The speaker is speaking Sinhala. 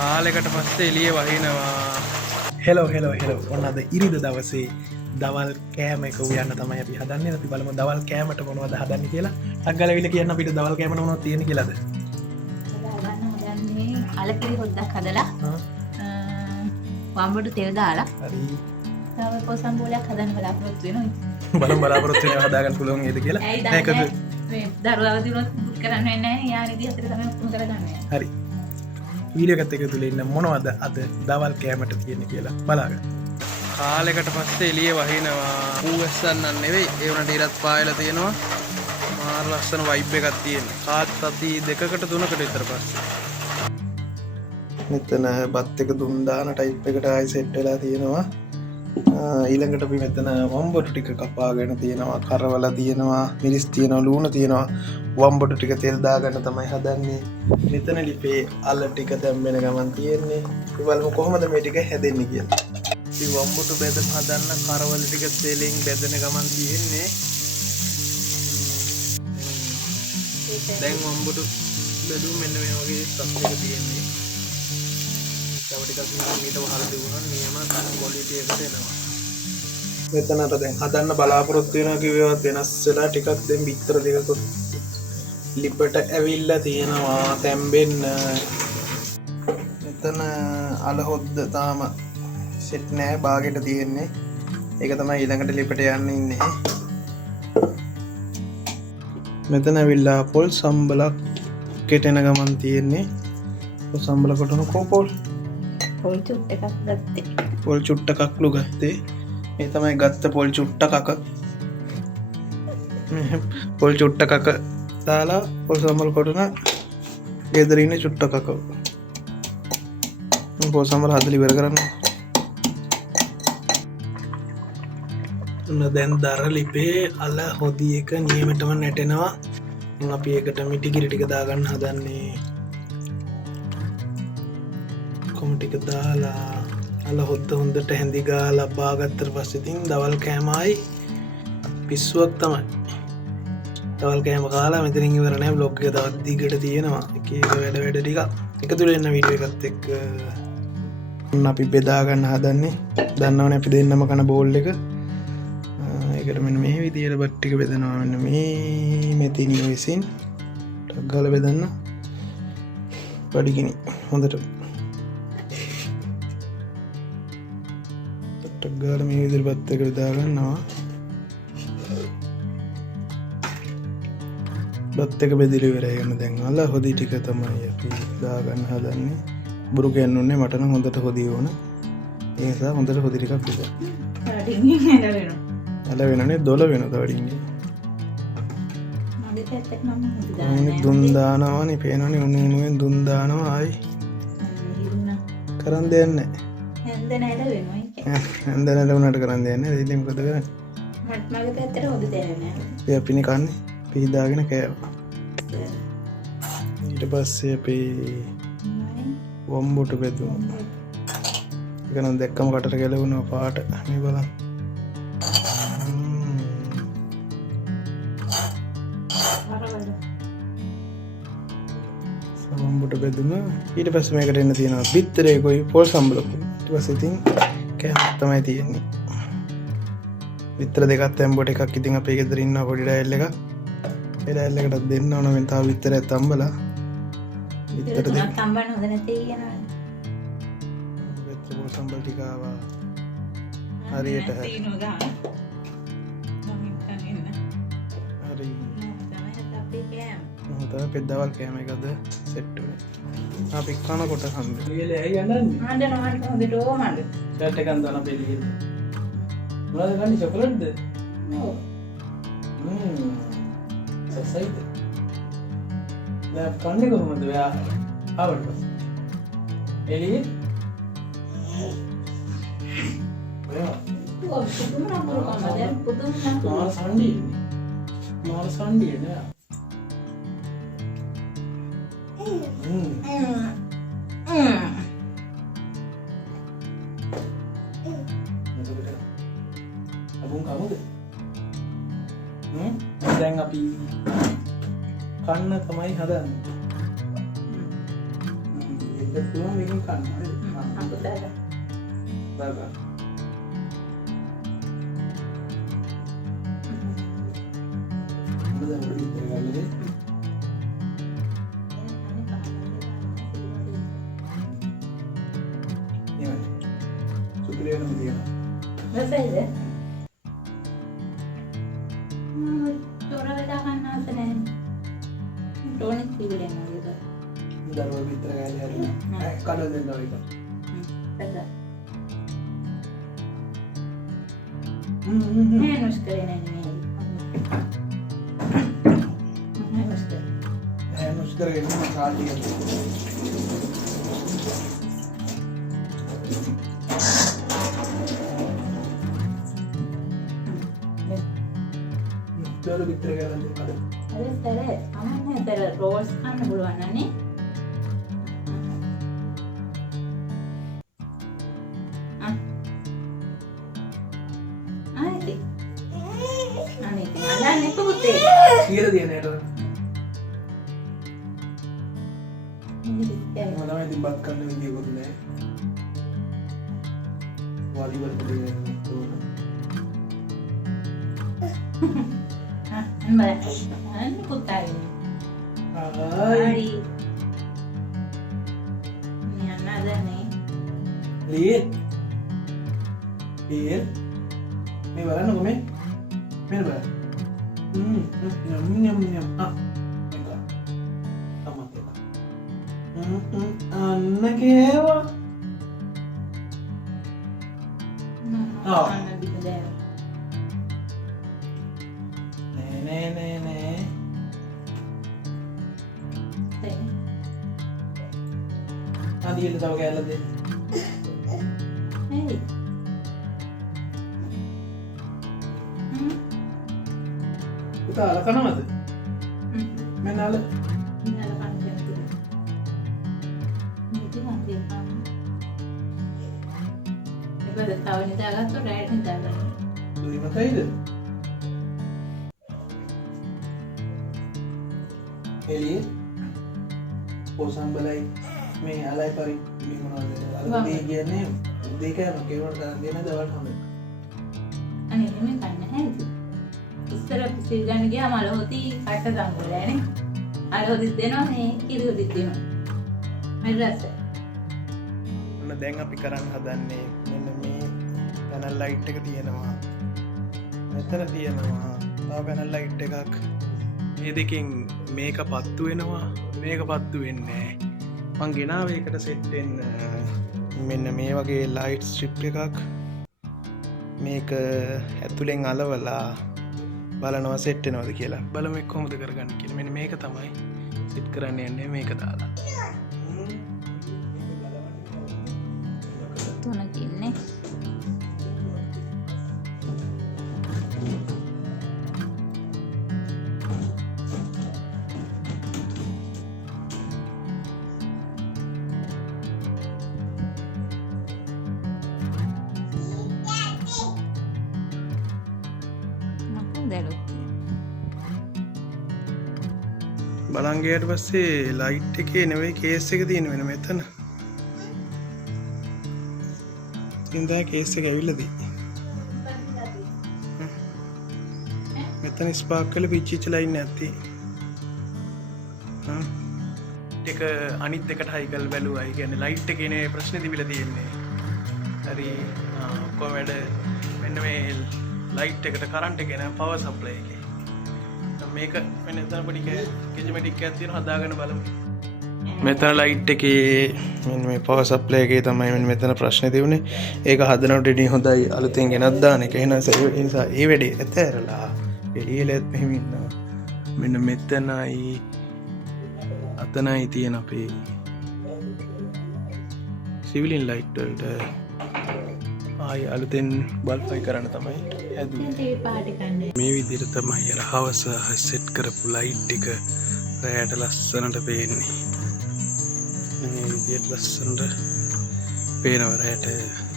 කාලෙකට පස්සේ එළිය වහිනවා. හෙලෝ ඔන්න අද ඉරිද දවසේ දවල් කෑම එක උයන්න තමයි අපි හදන්නේ. අපි බලමු දවල් කෑමට මොනවද හදන්නේ කියලා. අග්ගලවිල කියන්න අපිට දවල් කෑමට මොනවද තියෙන්නේ කියලාද? හදන්නේ අලකිරි හොද්දක් හදලා වම්බඩු තෙල් දාලා හරි තව පොසම්බෝලයක් හදන්න බලාපොරොත්තු වෙනවා. බලමු බලාපොරොත්තු වෙනවා හදාගන්න පුළුවන් නේද කියලා. මේකද මේ දරුවා දිනුත් පුත් කරන්න වෙන්නේ නැහැ. යා නිදි හතර තමයි පුත් කරගන්නේ. හරි. වීඩියෝ එකත් එක තුල ඉන්න මොනවද අද දවල් කෑමට තියෙන්නේ කියලා බලාගන්න. කාලෙකට පස්සේ එළිය වහිනවා. ඌස්සන්නන් නෙවෙයි. ඒ වුණාට ඉරත් පායලා තියෙනවා. මාර ලස්සන වයිබ් එකක් තියෙනවා. කාත් සති දෙකකට තුනකට විතර පස්සේ. මෙතන බත් එක දුම් දාන ටයිප් එකට ආයි සෙට් වෙලා තියෙනවා. ඊළඟට අපි මෙතන වම්බොටු ටික කපාගෙන තියෙනවා, කරවල තියෙනවා, මිරිස් තියෙනවා, ලුණු තියෙනවා. වම්බොටු ටික තෙල් දාගන්න තමයි හදන්නේ. මෙතන ලිපේ අල ටික දැම්මෙන ගමන් තියෙන්නේ. අපි බලමු කොහොමද මේ ටික හැදෙන්නේ කියලා. අපි වම්බොටු බෙදම හදන්න කරවල ටික තෙලෙන් බෙදෙන ගමන් තියෙන්නේ. දැන් වම්බොටු බෙදුම් මෙන්න මේ වගේ ස්ටෆ් එක තියෙන්නේ. තව ටිකක් මීට වහලා දෙවුනොත් නියම ක්වොලිටි එකට එනවා. මෙතන අර දැන් හදන්න බලාපොරොත්තු වෙනවා කිව්වත් වෙනස් වෙලා ටිකක් දැන් පිටර දෙකක ලිපට ඇවිල්ලා තියෙනවා තැම්බෙන්න. මෙතන අල හොද්ද තාම සෙට් නෑ බාගෙට තියෙන්නේ. ඒක තමයි ඊළඟට ලිපට යන්න ඉන්නේ. මෙතන ඇවිල්ලා පොල් සම්බලක් කෙටෙන ගමන් තියෙන්නේ. පොල් සම්බල කොටන කෝපොල් පොල් චුට්ටක් ගත්තේ. පොල් චුට්ටකක්ලු ගත්තේ. මේ තමයි ගත්ත පොල් චුට්ටකක. පොල් චුට්ටකක දාලා පොල් සම්බල කොටන ගෙදර ඉන්න චුට්ටකක. පොල් සම්බල හදලා ඉවර කරන්න. දැන් දර ලිපේ අල හොදි එක නියමටම නැටෙනවා. අපි ඒකට මිටි කිරි ටික දාගන්න හදන්නේ. කොම ටික දාලා අල හොද්ද හොඳට හැඳි ගාලා බාගත්තට පස්සේ ඉතින් දවල් කෑමයි පිස්සුවක් තමයි. දවල් කෑම කාලා මෙතනින් ඉවර නැහැ. බ්ලොග් එක තවත් දිගට තියෙනවා. එක වැඩ ටික එකතු වෙන වීඩියෝ එකත් එක්ක අපි බෙදා ගන්න හදන්නේ. දන්නවනේ අපි දෙන්නම කන බෝල් එක. ඒකට මෙන්න මේ විදියට බත් ටික බෙදනවා. මෙන්න මේ මෙතිනිය විසින් ටක් ගාලා බෙදන්න. පඩිගිනි හොඳට ටක් ගාලා මේ විදියට බත් එක බෙදා ගන්නවා. බත් එක බෙදලා ඉවරයි. ගන්න දැන් අල හොදි ටික තමයි අපි දාගන්න හදන්නේ. බුරු කියන්නේ මට නම් හොඳට හොදි ඕන. ඒ නිසා හොඳට හොදි ටිකක් බෙදා. ඩිංගින් එන වෙනවා. අල වෙනනේ 12 වෙනවා තවඩින්නේ. මගේ පැත්තට නම් හොදි ඕනේ දුම් දානවානේ පේනවනේ උණුවෙන් දුම් දානවා ආයි කරන් දෙන්නේ නැහැ. හැන්ද නැල වෙනවා ඒක. හන්ද නැල වුණාට කරන් දෙන්නේ නැහැ. ඉතින් මොකද කරන්නේ? මගේ පැත්තට හොදි දෙන්නේ නැහැ. අපි අපිනේ කන්නේ පීදාගෙන කෑවා. ඊට පස්සේ අපි වම්බොටු බෙදුවා. ඒක නම් දැක්කම කටට ගැලවුණා පාට. මේ බලන්න. වම්බොටු බෙදුම ඊට පස්සේ මේකට එන්න තියෙනවා බිත්තරේ කොයි පොල් සම්බලකුයි. ඊට පස්සේ ඉතින් කෑම තමයි තියෙන්නේ. බිත්තර දෙකක් තැම්බොට එකක් ඉතින් අපේ ගෙදර ඉන්න පොඩි ඩයල් එකක්. ඒ ඩයල් එකටත් දෙන්න ඕන මෙන් තව බිත්තරයක් තම්බලා. බිත්තර දෙක තම්බන්න හොඳ නැtei කියනවා. බිත්තර පොල් සම්බල ටික ආවා. හරියට හරි. හරි. මොහොත පෙද්දවල් කෑම එකද සෙට් උනේ. අපි කනකොට හම්බ. එළියේ ඇයි යන්නේ? හඳනවා හොඳට ඕමඩ. ෂර්ට් එකක් දාන අපි එළියේ. මොනවද ගන්නේ චොකලට්ද? ඔව්. සසයිද? දැන් කන්නේ කොහොමද ඔයා? ආවට පස්සේ. එළියේ? ඔයා ඔව් පුදුම නපුරු කොහමද? පුදුම නපුරු. මාර සම්ඩි. මාර සම්ඩි නෑ. abung kamu deh. දැන් අපි කන්න තමයි හදන්නේ. ඉන්න පුළුවන් මේකෙන් කන්න හරි අපිට බර්ගර් මොකද උඩින් ගන්නද සුපිරියම තියෙනවා වැසයිද තොර වෙලා ගන්න අවශ්‍ය නැහැ ටෝනික් පිළිලෙන්න නේද දරුවා විතර ගාලේ හරි කඩ දෙන්නවා ඒක නෑ නුස්කරේ නෑ නුස්කර ගෙන සාල්ටි දරුවා විතර ගාලේ කඩ අර අමන්නේ තර රෝල්ස් කන්න පුළුවන් නනේ කියලා දින නේද මම ඉතින් බත් කන්න විදියකුත් නැහැ වලිවල දෙන්නේ අන්න පුතායි ආයි නියන්නදනේ ලියේ මේ බලන්නකො මේ මෙන්න බලන්න nyam ah sama kita anak kewa oh ne tadi itu tahu kayak lagi hey පුතාලා කනවද? මම නාල නෑ කන්නේ මේක මන්දේ කන්න ඒකද තව නිදාගත්ත රැට නිදාගන්න දුයි මතයිද? එළියේ පොසම්බලයි මේ අලයි පරි මේ මොනවද? අර දෙය කියන්නේ දෙකම කේවට දෙන දවල් හැම අනේ මේ කන්න හැටි ඉස්සර පිසිල් ගන්න ගියාම අලහොති කට දම්බලෑනේ අලහොතිත් දෙනවා මේ කිරිහොතිත් දෙනවා මේ රස ඔන්න දැන් අපි කරන්න හදන්නේ මෙන්න මේ පැනල් ලයිට් එක තියෙනවා මෙතන තියෙනවා තව පැනල් ලයිට් එකක් මේ දෙකෙන් මේක පත්තු වෙනවා මේක පත්තු වෙන්නේ මං ගෙනාව ඒකට සෙට් වෙන්න මෙන්න මේ වගේ ලයිට් ස්ට්‍රිප් එකක් මේක ඇතුලෙන් අලවලා බලනවා සෙට් වෙනවද කියලා බලමු කොහොමද කරගන්නේ කියලා. මෙන්න මේක තමයි සෙට් කරන්න යන්නේ මේක දාලා. තුනක් ඉන්නේ. බලංගයට පස්සේ ලයිට් එකේ නෙවෙයි කේස් එක තියෙන වෙන මෙතන. ඉතින්දා කේස් එක ඇවිල්ලා තියෙන්නේ. මෙතන ස්පාර්ක් කරලා පිච්චිච්ච ලයින් නැති. ඒක අනිත් එකට හයි කරලා බැලුවා. ඒ කියන්නේ ලයිට් එකේ නේ ප්‍රශ්නේ තිබිලා තියෙන්නේ. හරි කොහමද මෙන්න මේ ලයිට් එකට කරන්ට් එක නේ පවර් සප්ලයි එකේ. මේක මෙන්න එතන පොඩි කෙජමැටික් එකක් තියෙනවා හදාගෙන බලමු. මෙතන ලයිට් එකේ මෙන්න මේ පවර් සප්ලයි එකේ තමයි මෙන්න මෙතන ප්‍රශ්නේ තිබුණේ. ඒක හදනකොට ඉතින් හොඳයි අලුතෙන් ගෙනත් දාන එක. ඒ නිසා ඒ වැඩේ ඇතැරලා එළියෙලත් මෙහෙම ඉන්නවා. මෙන්න මෙතනයි අතනයි තියෙන අපේ සිවිලින් ලයිට් වලට ආයි අලුතෙන් බල්බ්යි කරන්න තමයි හැදුවේ. මේ විදිහට තමයි අර හවස සෙට් කරපු ලයිට් එක රැයට ලස්සනට පේන්නේ. මේ විදිහට ලස්සනට පේනවා රැයට.